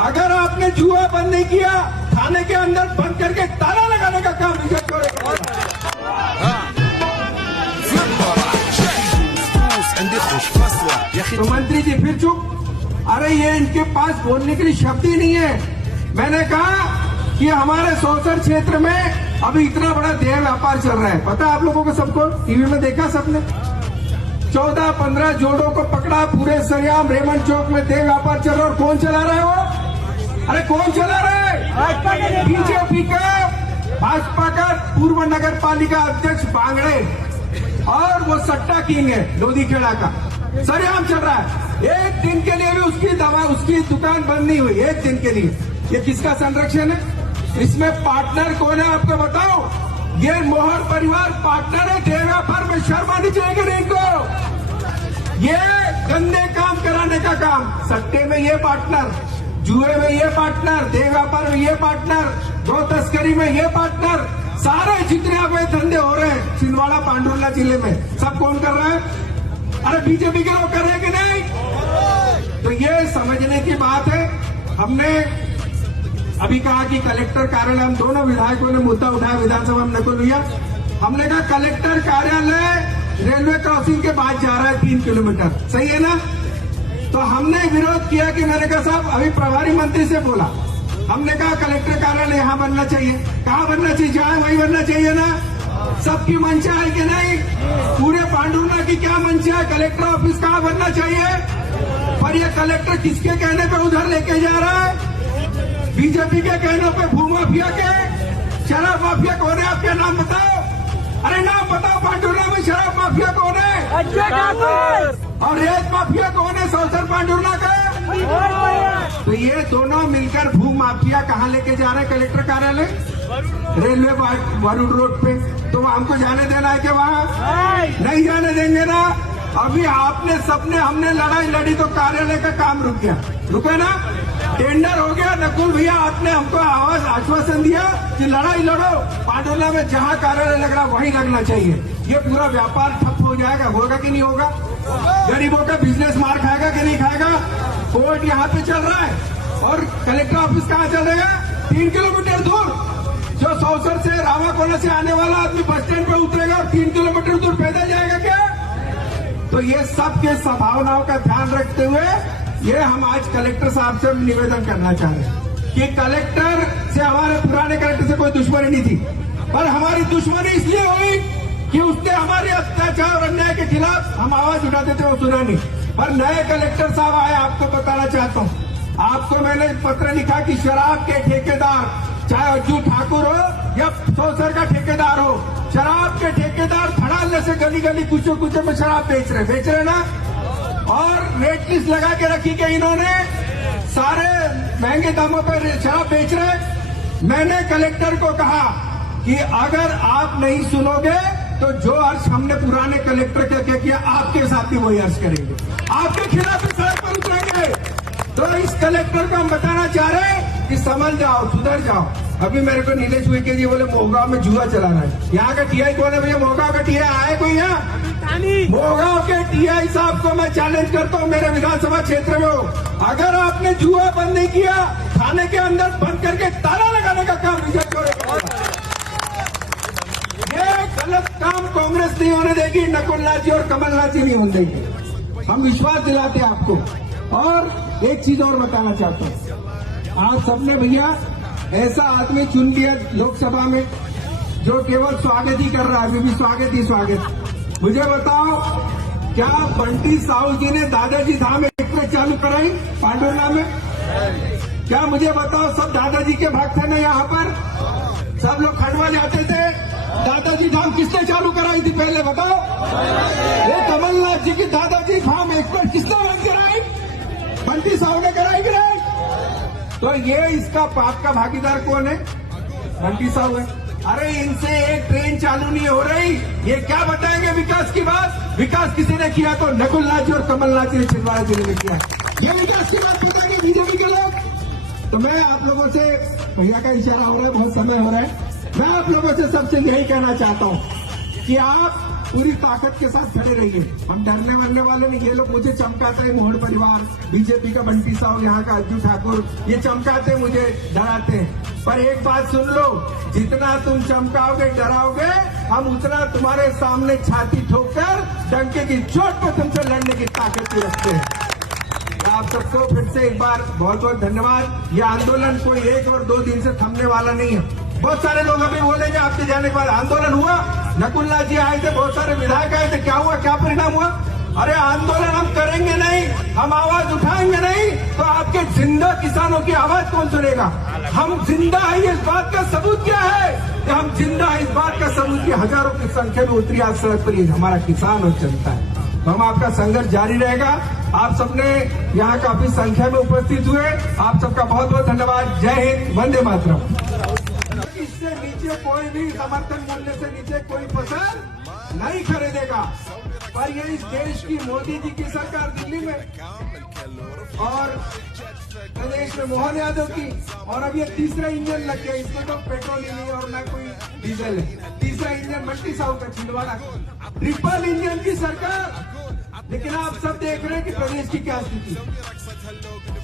अगर आपने जुआ बंद नहीं किया, थाने के अंदर बंद करके ताला लगाने का काम विजय करेगा। तो मंत्री जी फिर चुप। अरे ये इनके पास बोलने के लिए शब्द ही नहीं है। मैंने कहा कि हमारे सौसर क्षेत्र में अभी इतना बड़ा देह व्यापार चल रहा है, पता है आप लोगों को, सबको टीवी में देखा सबने। 14-15 जोड़ों को पकड़ा, पूरे सरियाम रेमंड चौक में देह व्यापार चल रहा है। और कौन चला रहा है वो? अरे कौन चला रहा है? बीजेपी का, भाजपा का पूर्व नगर पालिका अध्यक्ष बांगड़े, और वो सट्टा किंग है लोधीखेड़ा का, सरेआम चल रहा है। एक दिन के लिए भी उसकी दुकान बंद नहीं हुई, एक दिन के लिए। ये किसका संरक्षण है? इसमें पार्टनर कौन है आपको बताओ? ये मोहर परिवार पार्टनर है देह व्यापार में। शर्म आनी चाहिए नहीं इनको। ये गंदे काम कराने का काम, सट्टे में ये पार्टनर, जुए में ये पार्टनर, देह व्यापार में ये पार्टनर, गौ तस्करी में ये पार्टनर, सारे जितने अवैध धंधे हो रहे हैं छिंदवाड़ा पांडुर्ला जिले में, सब कौन कर रहा है? अरे बीजेपी के लोग कर रहे हैं कि नहीं? तो ये समझने की बात है। हमने अभी कहा कि कलेक्टर कार्यालय, हम दोनों विधायकों ने मुद्दा उठाया विधानसभा में, नकुल भैया, हमने कहा कलेक्टर कार्यालय रेलवे क्रॉसिंग के बाद जा रहा है 3 किलोमीटर, सही है ना? तो हमने विरोध किया कि मैंने कहा साहब, अभी प्रभारी मंत्री से बोला, हमने कहा कलेक्टर कार्यालय यहाँ बनना चाहिए। कहाँ बनना चाहिए? जहाँ वही बनना चाहिए ना। सबकी मंशा है कि नहीं? पूरे पांडुर्ला की क्या मंशा है? कलेक्टर ऑफिस कहाँ बनना चाहिए? पर ये कलेक्टर किसके कहने पे उधर लेके जा रहा है? बीजेपी के कहने पे। भू माफिया के, शराब माफिया कौन है? आपके नाम बताओ। अरे नाम बताओ, पांडुर्ला में शराब माफिया कौन है? और रेत माफिया कौन है सौसर पांडुर्ला का? तो ये दोनों मिलकर भू माफिया कहाँ लेके जा रहे हैं? कलेक्टर कार्यालय, रेलवे वरुण रोड पे। तो हमको जाने देना है कि वहाँ नहीं जाने देंगे ना। अभी आपने सबने, हमने लड़ाई लड़ी तो कार्यालय का काम रुक गया, रुका ना? टेंडर हो गया। नकुल भैया, आपने हमको आश्वासन दिया कि लड़ाई लड़ो, पांडुर्ला में जहाँ कार्यालय लग रहा वहीं लगना चाहिए। ये पूरा व्यापार ठप हो जाएगा, होगा कि नहीं होगा? गरीबों का बिजनेस मार खाएगा कि नहीं खाएगा? कोर्ट यहाँ पे चल रहा है और कलेक्टर ऑफिस कहाँ चल रहा है? 3 किलोमीटर दूर। जो सौसर से, रावाकोला से आने वाला आदमी बस स्टैंड पे उतरेगा और 3 किलोमीटर दूर पैदल जाएगा क्या? तो ये सबके संभावनाओं का ध्यान रखते हुए ये हम आज कलेक्टर साहब से निवेदन करना चाह रहे हैं कि कलेक्टर से, हमारे पुराने कलेक्टर से कोई दुश्मनी नहीं थी, पर हमारी दुश्मनी इसलिए हुई कि उसने हमारे अत्याचार और अन्याय के खिलाफ हम आवाज उठाते थे, वो सुना नहीं। पर नए कलेक्टर साहब आए, आपको बताना चाहता हूँ, आपको मैंने पत्र लिखा कि शराब के ठेकेदार, चाहे अज्जू ठाकुर हो या सौसर का ठेकेदार हो, शराब के ठेकेदार धड़ाल्ले से गली गली कुचो कुचो में शराब बेच रहे ना। और रेट लिस्ट लगा के रखी कि इन्होंने सारे महंगे दामों पर शराब बेच रहे। मैंने कलेक्टर को कहा कि अगर आप नहीं सुनोगे तो जो अर्ज हमने पुराने कलेक्टर के किया, आपके साथ भी वही अर्ज करेंगे, आपके खिलाफ भी सड़क पर उतरेंगे। तो इस कलेक्टर को हम बताना चाह रहे हैं कि समझ जाओ, सुधर जाओ। अभी मेरे को नीलेश हुई के जी बोले मोहगांव में जुआ चलाना है। यहाँ का टीआई कौन है भैया? मोहगांव का टीआई आए कोई यहाँ? मोहगांव के टीआई साहब को मैं चैलेंज करता हूँ, मेरे विधानसभा क्षेत्र में हो, अगर आपने जुआ बंद नहीं किया, थाने के अंदर बंद करके ताला लगाने का काम विजय करेगा। ये गलत काम कांग्रेस नहीं होने देगी, नकुलनाथ जी और कमलनाथ जी नहीं होने देगी। हम विश्वास दिलाते हैं आपको। और एक चीज और बताना चाहता हूँ, आज सबने भैया ऐसा आदमी चुन लिया लोकसभा में जो केवल स्वागत ही कर रहा है, अभी भी स्वागत ही स्वागत। मुझे बताओ, क्या बंटी साहू जी ने दादाजी धाम एक्सप्रेस चालू कराई पांडुर्ला में? क्या मुझे बताओ, सब दादाजी के भक्त है ना यहाँ पर? सब लोग खंडवा जाते थे, दादाजी धाम किसने चालू कराई थी पहले बताओ? ये कमलनाथ जी की दादाजी धाम एक्सप्रेस किसने बंद कराई? बंटी साहू ने कराई कि नहीं? तो ये इसका पाप का भागीदार कौन है? बंटी साहू है। अरे इनसे एक ट्रेन चालू नहीं हो रही, ये क्या बताएंगे विकास की बात? विकास किसी ने किया तो नकुलनाथ जी और कमलनाथ जी ने छिंदवाड़ा जिले में किया। ये विकास की बात बताएंगे बीजेपी के लोग? तो मैं आप लोगों से, भैया का इशारा हो रहा है, बहुत समय हो रहा है, मैं आप लोगों से सबसे यही कहना चाहता हूँ कि आप पूरी ताकत के साथ खड़े रहिए। हम डरने वरने वाले नहीं। ये लोग मुझे चमकाते हैं, मोहड़ परिवार, बीजेपी का बंटी साहू, यहाँ का अज्जू ठाकुर, ये चमकाते मुझे, डराते हैं। पर एक बात सुन लो, जितना तुम चमकाओगे, डराओगे, हम उतना तुम्हारे सामने छाती ठोककर डंके की चोट पर तुमसे लड़ने की ताकत भी रखते हैं। आप सबको फिर से एक बार बहुत बहुत धन्यवाद। ये आंदोलन कोई 1 और 2 दिन से थमने वाला नहीं है। बहुत सारे लोग अभी बोलेंगे आपके जाने के बाद आंदोलन हुआ, नकुल नाथ जी आए थे, बहुत सारे विधायक आए थे, क्या हुआ, क्या परिणाम हुआ? अरे आंदोलन हम करेंगे नहीं, हम आवाज उठाएंगे नहीं तो आपके जिंदा किसानों की आवाज कौन सुनेगा? हम जिंदा है, इस बात का सबूत क्या है कि हम जिंदा है? इस बात का सबूत की हजारों की संख्या में उतरी आज सड़क पर हमारा किसान और जनता है। तो हम आपका संघर्ष जारी रहेगा। आप सबने यहाँ काफी संख्या में उपस्थित हुए, आप सबका बहुत बहुत धन्यवाद। जय हिंद, वंदे मातरम। इससे नीचे कोई भी समर्थन मूल्य से नीचे कोई फसल नहीं खरीदेगा। पर ये इस देश की मोदी जी की सरकार दिल्ली में और प्रदेश में मोहन यादव की, और अब ये तीसरा इंजन लग गया, इसमें तो पेट्रोल ही नहीं और न कोई डीजल है। तीसरा इंजन बंटी साहू का छिंदवाड़ा, ट्रिपल इंजन की सरकार। लेकिन आप सब देख रहे हैं कि प्रदेश की क्या स्थिति।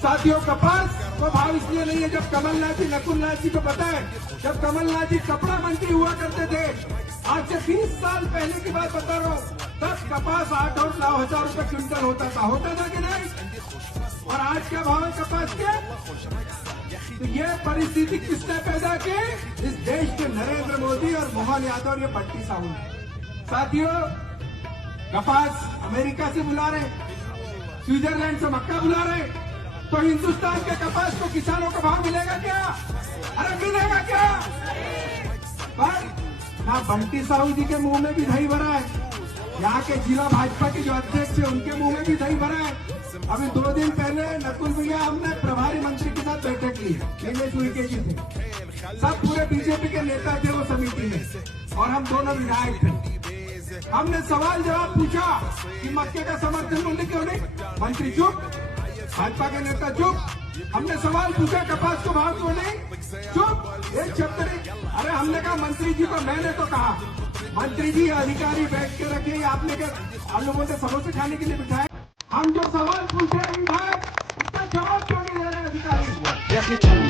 साथियों, कपास को भाव इसलिए नहीं है, जब कमलनाथ जी, नकुल नाथ जी को पता है, जब कमलनाथ जी कपड़ा मंत्री हुआ करते थे, आज से 20 साल पहले की बात बता रहा हूँ, तब कपास 8 और 9 हजार रुपए क्विंटल होता था कि नहीं? और आज क्या भाव है कपास के? तो ये परिस्थिति किसने पैदा की? इस देश के नरेंद्र मोदी और मोहन यादव और ये बंटी साहू। साथियों, कपास अमेरिका से बुला रहे, स्विट्जरलैंड से मक्का बुला रहे, तो हिंदुस्तान के कपास को किसानों को भाव मिलेगा क्या? अरे मिलेगा क्या? पर ना बंटी साहू जी के मुंह में भी दही भरा है, यहाँ के जिला भाजपा के जो अध्यक्ष है उनके मुंह में भी दही भरा है। अभी 2 दिन पहले नकुल भैया हमने प्रभारी मंत्री के साथ बैठक ली, दिनेश उइके जी थे, सब पूरे बीजेपी के नेता थे वो समिति में, और हम दोनों विधायक थे। हमने सवाल जवाब पूछा कि मक्के का समर्थन मूल्य क्यों नहीं? मंत्री चुप, भाजपा के नेता चुप। हमने सवाल पूछा कपास को भाव क्यों नहीं? चुप, एक शब्द नहीं। अरे हमने कहा मंत्री जी को, मैंने तो कहा मंत्री जी अधिकारी बैठ के रखे, आपने क्या आलू बोलते समोसे खाने के लिए बिठाए? हम जो सवाल पूछे विभाग, उसका जवाब क्यों नहीं दे रहे अधिकारी?